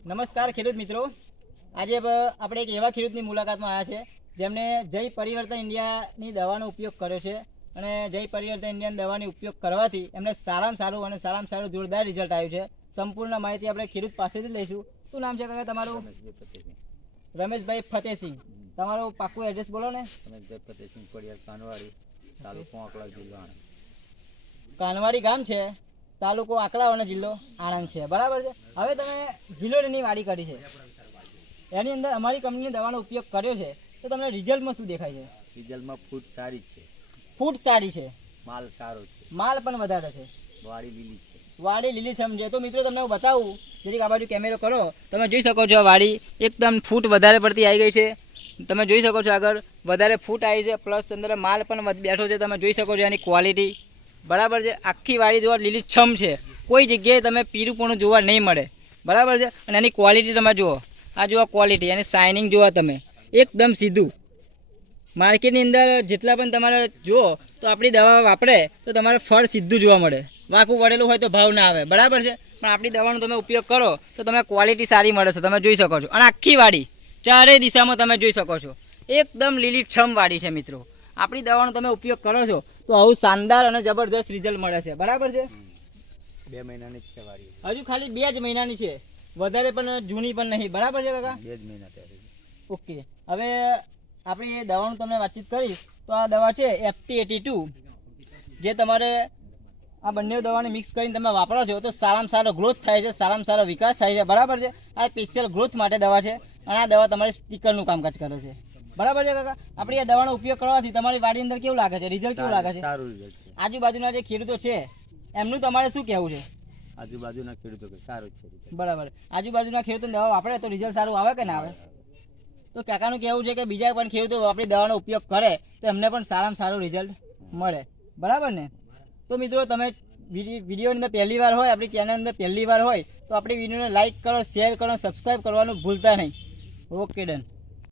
નમસ્કાર ખેડૂત મિત્રો, આજે આપણે એક એવા ખેડૂતની મુલાકાતમાં આવ્યા છે જેમણે જય પરિવર્તન ઇન્ડિયાની દવાનો ઉપયોગ કર્યો છે અને જય પરિવર્તન ઇન્ડિયાની દવાની ઉપયોગ કરવાથી એમને સારામાં સારું જોરદાર રિઝલ્ટ આવ્યું છે। સંપૂર્ણ માહિતી આપણે ખેડૂત પાસેથી લઈશું। શું નામ છે કાકા તમારું? રમેશભાઈ ફતેહસિંહ। તમારું પાક્કું એડ્રેસ બોલો ને। રમેશભાઈ ફતેહસિંહ કોડિયાર, કાનવાડી, તાલુકો આંકલાવ, જિલ્લો આણંદ। કાનવાડી ગામ છે, તાલુકો આંકલાવ અને જિલ્લો આણંદ છે, બરાબર છે। હવે તમે ગિલોરીની વાડી કરી છે, એની અંદર અમારી કંપનીની દવાનો ઉપયોગ કર્યો છે, તો તમને રિઝલ્ટમાં શું દેખાય છે? રિઝલ્ટમાં ફૂટ સારી છે, ફૂટ સારી છે, માલ સારો છે, માલ પણ વધારે છે, વાડી લીલી છે, વાડી લીલીછમ છે। તો મિત્રો તમને હું બતાવું, જરીક આ બાજુ કેમેરો કરો, તમે જોઈ શકો છો વાડી એકદમ ફૂટ વધારે પડતી આવી ગઈ છે। તમે જોઈ શકો છો આગળ વધારે ફૂટ આવી છે, પ્લસ અંદર માલ પણ બેઠો છે। તમે જોઈ શકો છો એની ક્વોલિટી બરાબર છે। આખી વાડી જોવા લીલીછમ છે, કોઈ જગ્યાએ તમે પીળુંપણું જોવા નહીં મળે, બરાબર છે। અને એની ક્વોલિટી તમે જુઓ, આ જુઓ ક્વોલિટી, એની શાઇનિંગ જુઓ તમે, એકદમ સીધું। માર્કેટની અંદર જેટલા પણ તમારે જુઓ તો આપણી દવા વાપરે તો તમારે ફળ સીધું જોવા મળે, વાંકું વળેલું હોય તો ભાવ ના આવે, બરાબર છે। પણ આપણી દવાનો તમે ઉપયોગ કરો તો તમને ક્વોલિટી સારી મળે છે, તમે જોઈ શકો છો। અને આખી વાડી ચારેય દિશામાં તમે જોઈ શકો છો, એકદમ લીલીછમ વાડી છે મિત્રો। આપણી દવાનો તમે ઉપયોગ કરો છો તો આવું શાનદાર અને જબરદસ્ત રિઝલ્ટ મળે છે, બરાબર છે। 2 મહિનાની જ છે વાડી, હજુ ખાલી 2 જ મહિનાની છે, વધારે પણ જૂની પણ નહીં, બરાબર છે કાકા? 2 જ મહિના થયા છે। ઓકે, હવે આપણી એ દવાનું તમને વાતચીત કરીશ તો આ દવા છે FT82, જે તમારે આ બંને દવાને મિક્સ કરીને તમે વાપરો છો તો સારામાં સારો ગ્રોથ થાય છે, સારામાં સારો વિકાસ થાય છે, બરાબર છે। આ સ્પેશિયલ ગ્રોથ માટે દવા છે અને આ દવા તમારે સ્ટીકરનું કામકાજ કરે છે, બરાબર છે કાકા? આપણી આ દવાનો ઉપયોગ કરવાથી તમારી વાડી અંદર કેવું લાગે છે, રિઝલ્ટ કેવું લાગે છે? સારું રિઝલ્ટ છે। આજુબાજુના જે ખેડૂતો છે એમનું તમારે શું કહેવું છે? આજુબાજુના ખેડૂતો કે સારું જ છે, બરાબર। આજુબાજુના ખેડૂતોને દવા વાપરે તો રિઝલ્ટ સારું આવે કે ના આવે? તો કાકાનું કહેવું છે કે બીજા પણ ખેડૂતો આપણી દવાનો ઉપયોગ કરે તો એમને પણ સારામાં સારું રિઝલ્ટ મળે, બરાબર ને? તો મિત્રો તમે વિડીયોની અંદર પહેલી વાર હોય, આપણી ચેનલ અંદર પહેલી વાર હોય તો આપણી વિડીયોને લાઇક કરો, શેર કરો, સબસ્ક્રાઈબ કરવાનું ભૂલતા નહીં। Okay, done.